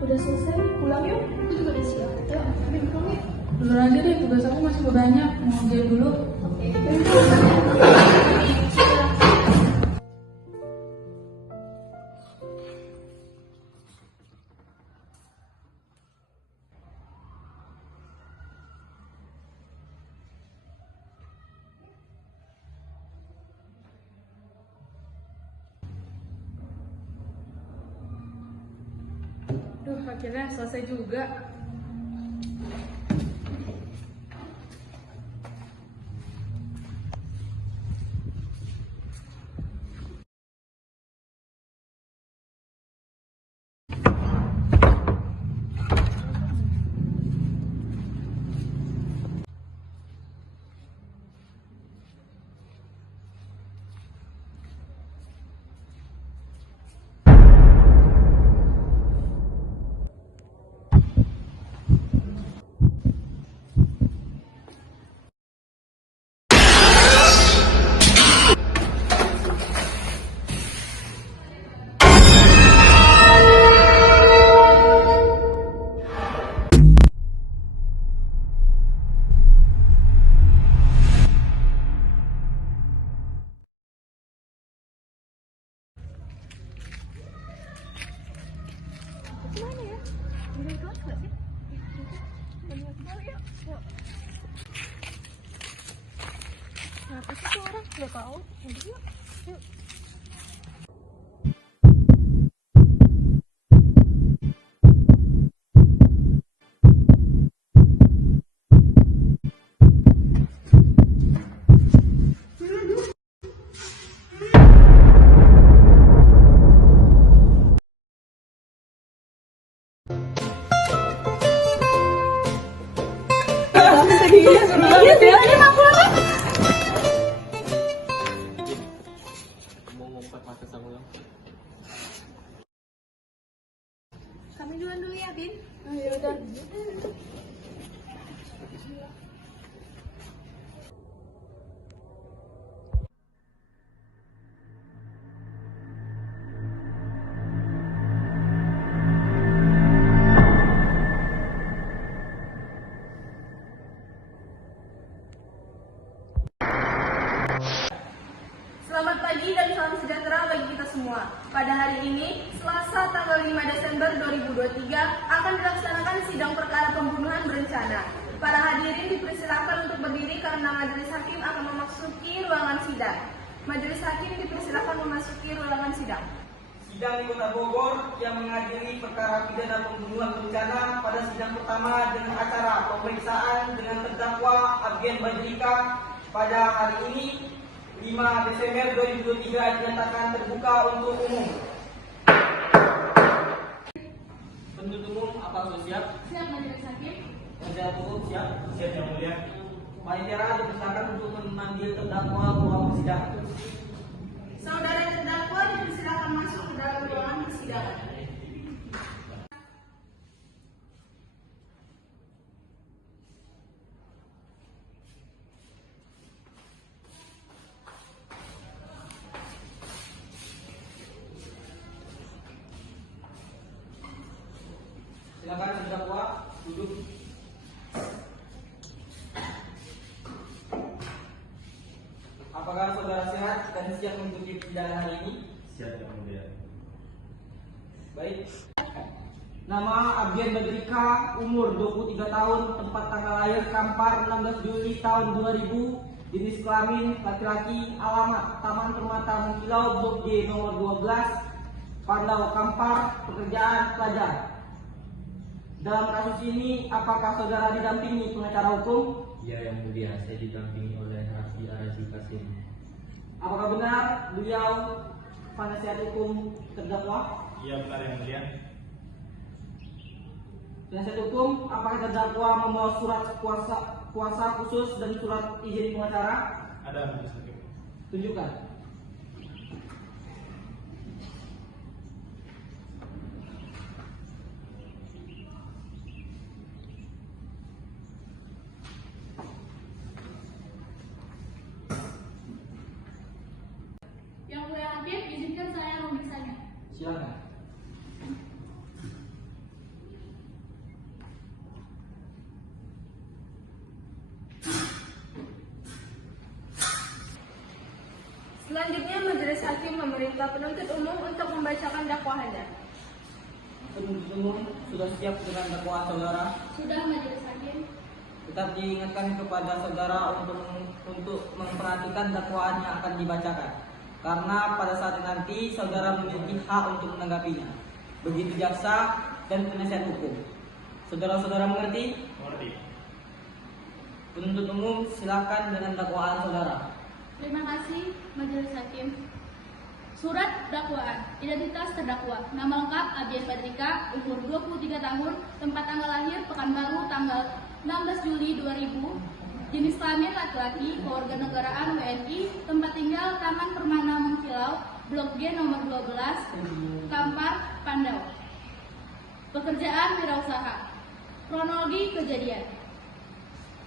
Udah selesai, pulang yuk. Aku juga udah siap. Ayo, kami pulang yuk. Dulu aja deh, tugas aku masih banyak. Mau ngerjain dulu. Oke. Duh, akhirnya selesai juga. Kemana ya? Udah kelas nggak sih? Banyak banget ya. Yuk. Kenapa sih tuh orang? Nggak tahu. Udah yuk. Yuk. Kami duluan dulu ya, Bin. Oh, ya udah. Selamat pagi dan salam sejahtera bagi kita semua. Pada hari ini, Selasa tanggal 5 Desember 2023, akan dilaksanakan sidang perkara pembunuhan berencana. Para hadirin dipersilakan untuk berdiri karena majelis hakim akan memasuki ruangan sidang. Majelis hakim dipersilakan memasuki ruangan sidang. Sidang di Kota Bogor yang mengadili perkara pidana pembunuhan berencana pada sidang pertama dengan acara pemeriksaan dengan terdakwa Abgen Bajrika pada hari ini 5 Desember 2023 dinyatakan terbuka untuk umum. Penuntut umum apakah sudah siap? Siap, majelis hakim. Penasihat hukum siap? Siap, Yang Mulia. Panitia dipersilakan untuk memanggil terdakwa ke ruang persidangan. Saudara terdakwa dipersilakan masuk ke dalam ruangan persidangan. Silakan terdakwa duduk. Apakah saudara sehat dan siap mengikuti persidangan hari ini? Siap, Yang Mulia. Baik. Nama Abgen Bajrika, umur 23 tahun, tempat tanggal lahir Kampar 16 Juli tahun 2000, jenis kelamin laki-laki, alamat Taman Permata Mengkilau, Blok G nomor 12, Pandau Kampar, pekerjaan pelajar. Dalam kasus ini, apakah saudara didampingi pengacara hukum? Ya, Yang Mulia, saya didampingi oleh Raffi Arazi Kasim. Apakah benar beliau penasihat hukum terdakwa? Iya, benar, Yang Mulia. Penasihat hukum, apakah terdakwa membawa surat kuasa khusus dan surat izin pengacara? Ada, Majelis Hakim. Tunjukkan. Yang Mulia Hakim, izinkan saya memeriksanya. Silakan. Hakim memerintah penuntut umum untuk membacakan dakwaannya. Penuntut umum sudah siap dengan dakwaan saudara. Sudah, Majelis Hakim. Tetap diingatkan kepada saudara untuk memperhatikan dakwaan yang akan dibacakan. Karena pada saat nanti saudara memiliki hak untuk menanggapinya. Begitu jaksa dan penasihat hukum. Saudara-saudara mengerti? Mengerti. Penuntut umum silakan dengan dakwaan saudara. Terima kasih, Majelis Hakim. Surat dakwaan, identitas terdakwa, nama lengkap Abian Badrika, umur 23 tahun, tempat tanggal lahir Pekanbaru tanggal 16 Juli 2000, jenis kelamin laki-laki, kewarganegaraan WNI, tempat tinggal Taman Permana Mengkilau, Blok G nomor 12, Kampar, Pandau. Pekerjaan wirausaha. Kronologi kejadian.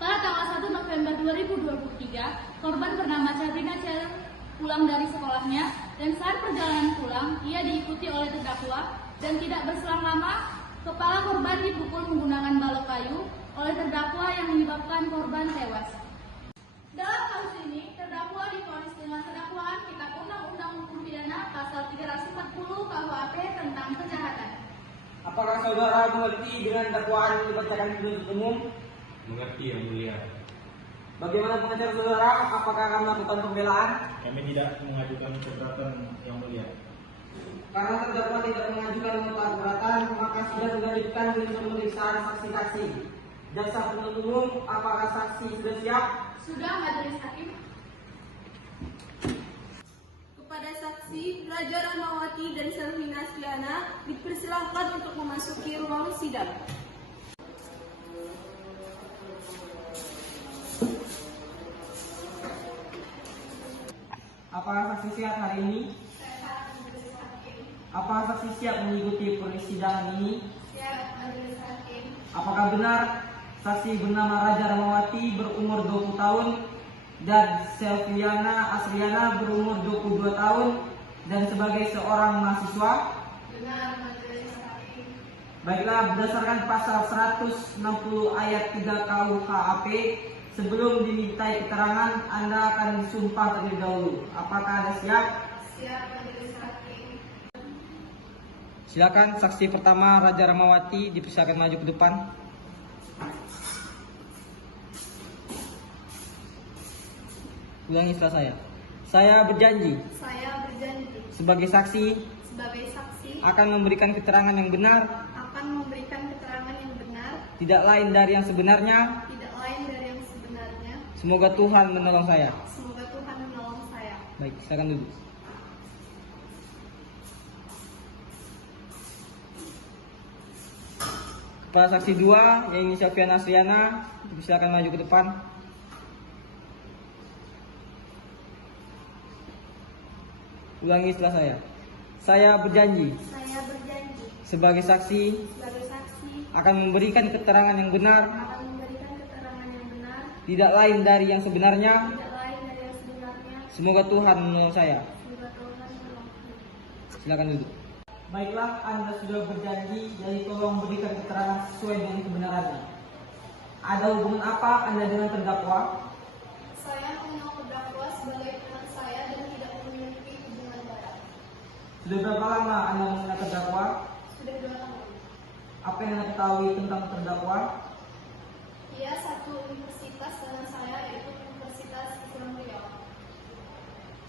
Pada tanggal 1 November 2023, korban bernama Sabrina Celer pulang dari sekolahnya dan saat perjalanan pulang, ia diikuti oleh terdakwa dan tidak berselang lama, kepala korban dipukul menggunakan balok kayu oleh terdakwa yang menyebabkan korban tewas. Dalam kasus ini, terdakwa divonis dengan dakwaan Kitab Undang-Undang Hukum Pidana Pasal 340 KUHP tentang kejahatan. Apakah saudara mengerti dengan dakwaan yang dibacakan penuntut umum? Mengerti, Yang Mulia. Bagaimana pengacara saudara? Apakah akan melakukan pembelaan? Kami tidak mengajukan keberatan, Yang Mulia. Karena terdakwa tidak mengajukan nota keberatan, maka sidang dilanjutkan dengan pemeriksaan saksi-saksi. Jaksa penuntut umum, apakah saksi sudah siap? Sudah, Majelis Hakim. Kepada saksi Raja Rahmawati dan Selvina Asriana dipersilahkan untuk memasuki ruang sidang. Apakah saksi siap hari ini? Apakah saksi siap mengikuti persidangan ini? Apakah benar saksi bernama Raja Rahmawati berumur 20 tahun dan Selvina Asriana berumur 22 tahun dan sebagai seorang mahasiswa? Benar, Majelis Hakim. Baiklah, berdasarkan pasal 160 ayat 3 KUHP, sebelum dimintai keterangan, Anda akan disumpah terlebih dahulu. Apakah Anda siap? Siap, Majelis Hakim. Silakan saksi pertama Raja Rahmawati dipersilakan maju ke depan. Ulangi setelah saya. Saya berjanji Saya berjanji sebagai saksi sebagai saksi akan memberikan keterangan yang benar, akan memberikan keterangan yang benar, tidak lain dari yang sebenarnya. tidak lain dari yang sebenarnya. Semoga Tuhan menolong saya. Semoga Tuhan menolong saya. Baik, silakan duduk. Kepada saksi 2 yang ini Selvina Asriana, silakan maju ke depan. Ulangi setelah saya. Saya berjanji Saya berjanji sebagai saksi sebagai saksi akan memberikan keterangan yang benar, akan memberikan keterangan yang benar, tidak lain dari yang sebenarnya. tidak lain dari yang sebenarnya. Semoga Tuhan menolong saya. Semoga Tuhan menolong saya. Silakan duduk. Baiklah, Anda sudah berjanji, jadi tolong berikan keterangan sesuai dengan kebenarannya. Ada hubungan apa Anda dengan terdakwa? Saya mengenal terdakwa sebagai teman saya dan tidak memiliki hubungan darah. Sudah berapa lama Anda mengenal terdakwa? Sudah 2 tahun. Apa yang Anda ketahui tentang terdakwa? Ia satu universitas dengan saya, yaitu Universitas Islam Riau.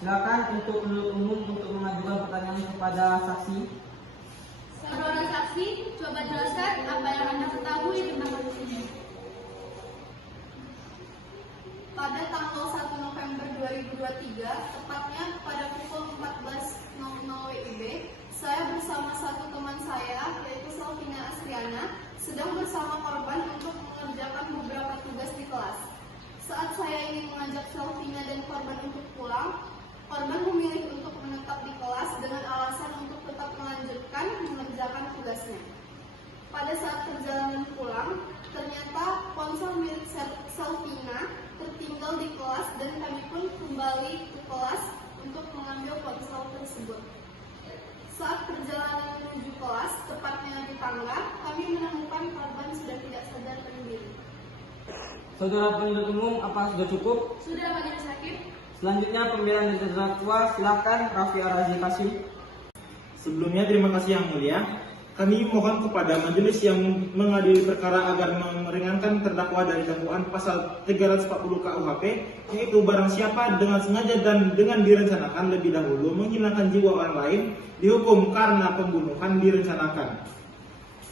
Silakan untuk penuntut umum untuk mengajukan pertanyaan kepada saksi. Saudara saksi, coba jelaskan apa yang Anda ketahui tentang kasus ini. Pada tanggal 1 November 2023, tepatnya pada pukul 14.00 WIB, saya bersama satu teman saya, yaitu Selvina Asriana, sedang bersama korban untuk mengerjakan beberapa tugas di kelas. Saat saya ingin mengajak Selvina dan korban untuk pulang, korban memilih untuk menetap di kelas dengan alasan untuk tetap melanjutkan mengerjakan tugasnya. Pada saat perjalanan pulang, ternyata ponsel milik Selvina tertinggal di kelas dan kami pun kembali ke kelas untuk mengambil ponsel tersebut. Saat perjalanan menuju kelas, tepatnya di tangga, kami menemukan korban sudah tidak sadarkan diri. Saudara penuntut umum, apa sudah cukup? Sudah, Majelis Hakim. Selanjutnya pembelaan dari terdakwa, silakan Raffi Arazi Kasim. Sebelumnya terima kasih Yang Mulia. Kami mohon kepada majelis yang mengadili perkara agar meringankan terdakwa dari dakwaan pasal 340 KUHP, yaitu barang siapa dengan sengaja dan dengan direncanakan lebih dahulu menghilangkan jiwa orang lain dihukum karena pembunuhan direncanakan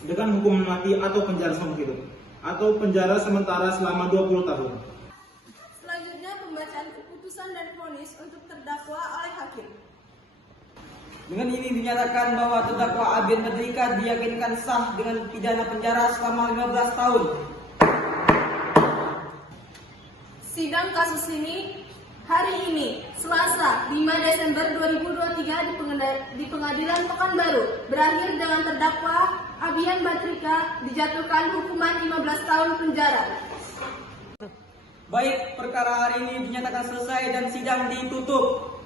dengan hukuman mati atau penjara seumur hidup atau penjara sementara selama 20 tahun. Selanjutnya pembacaan keputusan dan vonis untuk terdakwa oleh hakim. Dengan ini dinyatakan bahwa terdakwa Abian Badrika diyakinkan sah dengan pidana penjara selama 15 tahun. Sidang kasus ini hari ini, Selasa 5 Desember 2023 di Pengadilan Pekanbaru berakhir dengan terdakwa Abian Badrika dijatuhkan hukuman 15 tahun penjara. Baik, perkara hari ini dinyatakan selesai dan sidang ditutup.